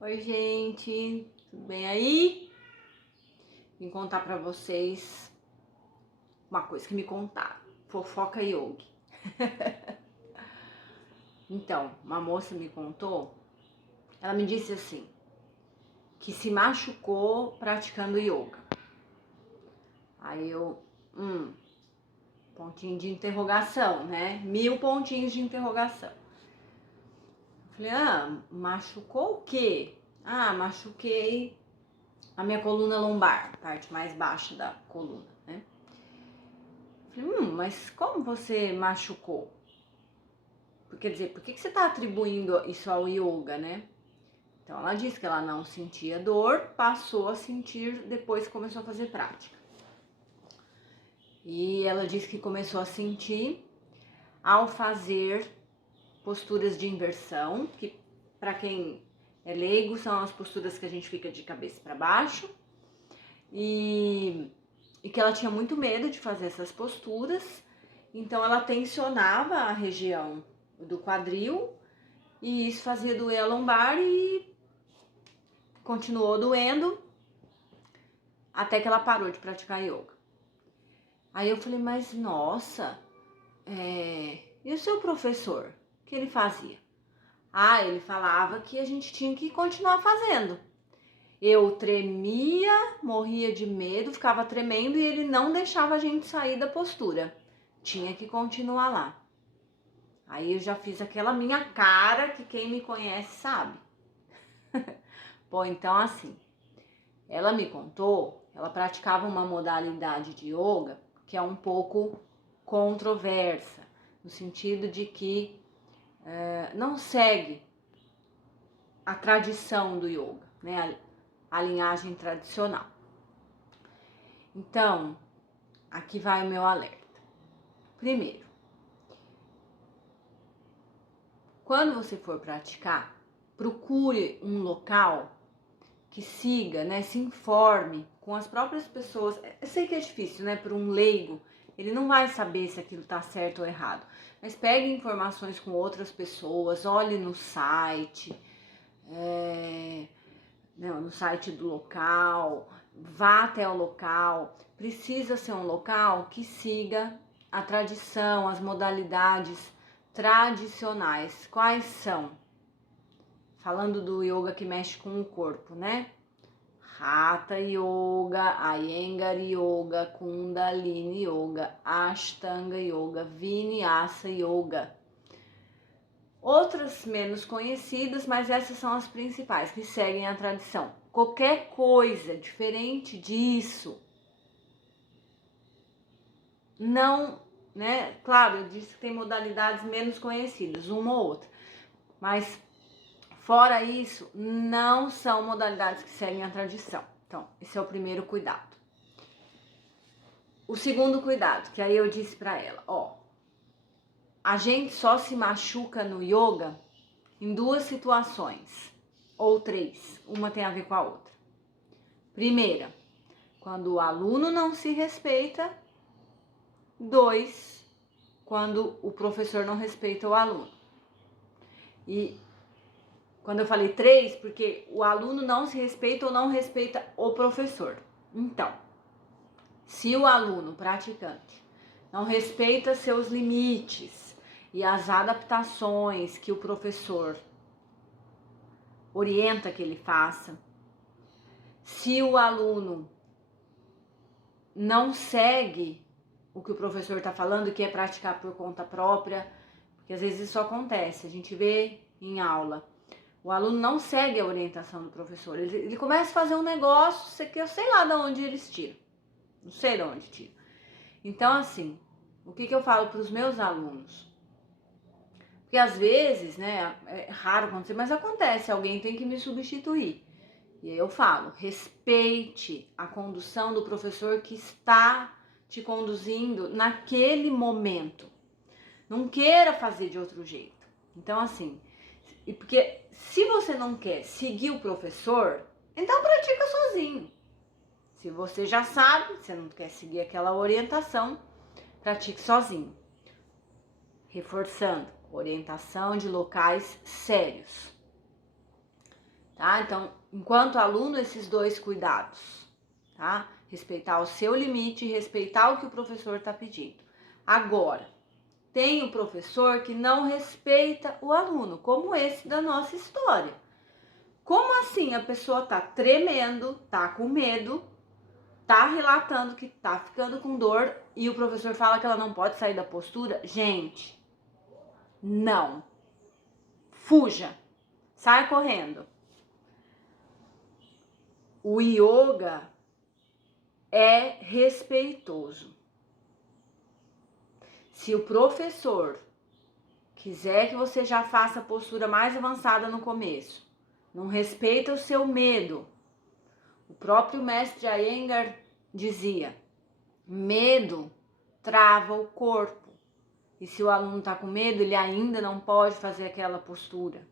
Oi, gente, tudo bem aí? Vim contar pra vocês uma coisa que me contaram, fofoca yogi. Então, uma moça me contou, ela me disse assim, que se machucou praticando yoga. Aí eu, pontinho de interrogação, né? 1000 pontinhos de interrogação. Falei, machucou o quê? Machuquei a minha coluna lombar, parte mais baixa da coluna, né? Falei, mas como você machucou? Quer dizer, por que você está atribuindo isso ao yoga, né? Então ela disse que ela não sentia dor, passou a sentir depois que começou a fazer prática. E ela disse que começou a sentir ao fazer posturas de inversão, que para quem é leigo são as posturas que a gente fica de cabeça para baixo, e que ela tinha muito medo de fazer essas posturas, então ela tensionava a região do quadril e isso fazia doer a lombar e continuou doendo até que ela parou de praticar yoga. Aí eu falei, mas nossa, e o seu professor? O que ele fazia? Ele falava que a gente tinha que continuar fazendo. Eu tremia, morria de medo, ficava tremendo e ele não deixava a gente sair da postura. Tinha que continuar lá. Aí eu já fiz aquela minha cara que quem me conhece sabe. Bom, então assim, ela me contou, ela praticava uma modalidade de yoga que é um pouco controversa, no sentido de que não segue a tradição do yoga, né? A linhagem tradicional. Então, aqui vai o meu alerta. Primeiro, quando você for praticar, procure um local que siga, né, se informe com as próprias pessoas. Eu sei que é difícil, né, para um leigo, ele não vai saber se aquilo tá certo ou errado, mas pegue informações com outras pessoas, olhe no site, no site do local, vá até o local. Precisa ser um local que siga a tradição, as modalidades tradicionais. Quais são? Falando do yoga que mexe com o corpo, né? Hatha Yoga, Iyengar Yoga, Kundalini Yoga, Ashtanga Yoga, Vinyasa Yoga. Outras menos conhecidas, mas essas são as principais que seguem a tradição. Qualquer coisa diferente disso, não, né? Claro, eu disse que tem modalidades menos conhecidas, uma ou outra, mas fora isso, não são modalidades que seguem a tradição. Então, esse é o primeiro cuidado. O segundo cuidado, que aí eu disse pra ela, a gente só se machuca no yoga em 2 situações, ou 3, uma tem a ver com a outra. Primeira, quando o aluno não se respeita. 2, quando o professor não respeita o aluno. E quando eu falei 3, porque o aluno não se respeita ou não respeita o professor. Então, se o aluno praticante não respeita seus limites e as adaptações que o professor orienta que ele faça, se o aluno não segue o que o professor está falando, que é praticar por conta própria, porque às vezes isso acontece, a gente vê em aula, o aluno não segue a orientação do professor, ele começa a fazer um negócio que eu sei lá de onde eles tiram, não sei de onde tiram. Então assim, o que eu falo para os meus alunos? Porque às vezes, né, é raro acontecer, mas acontece, alguém tem que me substituir. E aí eu falo, respeite a condução do professor que está te conduzindo naquele momento. Não queira fazer de outro jeito. Então assim, porque se você não quer seguir o professor, então pratica sozinho. Se você já sabe, você não quer seguir aquela orientação, pratique sozinho. Reforçando, orientação de locais sérios. tá? Então, enquanto aluno, esses dois cuidados, tá? Respeitar o seu limite e respeitar o que o professor está pedindo. Agora, tem o professor que não respeita o aluno, como esse da nossa história. Como assim a pessoa tá tremendo, tá com medo, tá relatando que tá ficando com dor e o professor fala que ela não pode sair da postura? Gente, não. Fuja. Sai correndo. O yoga é respeitoso. Se o professor quiser que você já faça a postura mais avançada no começo, não respeita o seu medo. O próprio mestre Iyengar dizia: medo trava o corpo. E se o aluno está com medo, ele ainda não pode fazer aquela postura.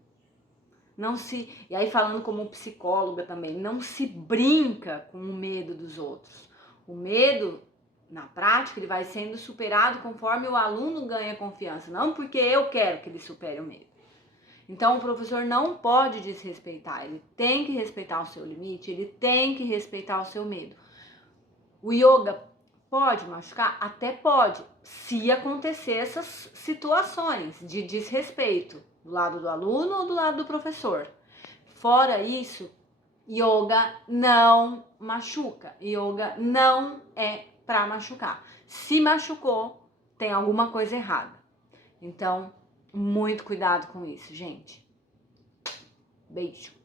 E aí falando como psicóloga também, não se brinca com o medo dos outros. O medo, na prática, ele vai sendo superado conforme o aluno ganha confiança, não porque eu quero que ele supere o medo. Então o professor não pode desrespeitar, ele tem que respeitar o seu limite, ele tem que respeitar o seu medo. O yoga pode machucar? Até pode, se acontecer essas situações de desrespeito do lado do aluno ou do lado do professor. Fora isso, yoga não machuca. Yoga não é para machucar. Se machucou, tem alguma coisa errada. Então, muito cuidado com isso, gente. Beijo.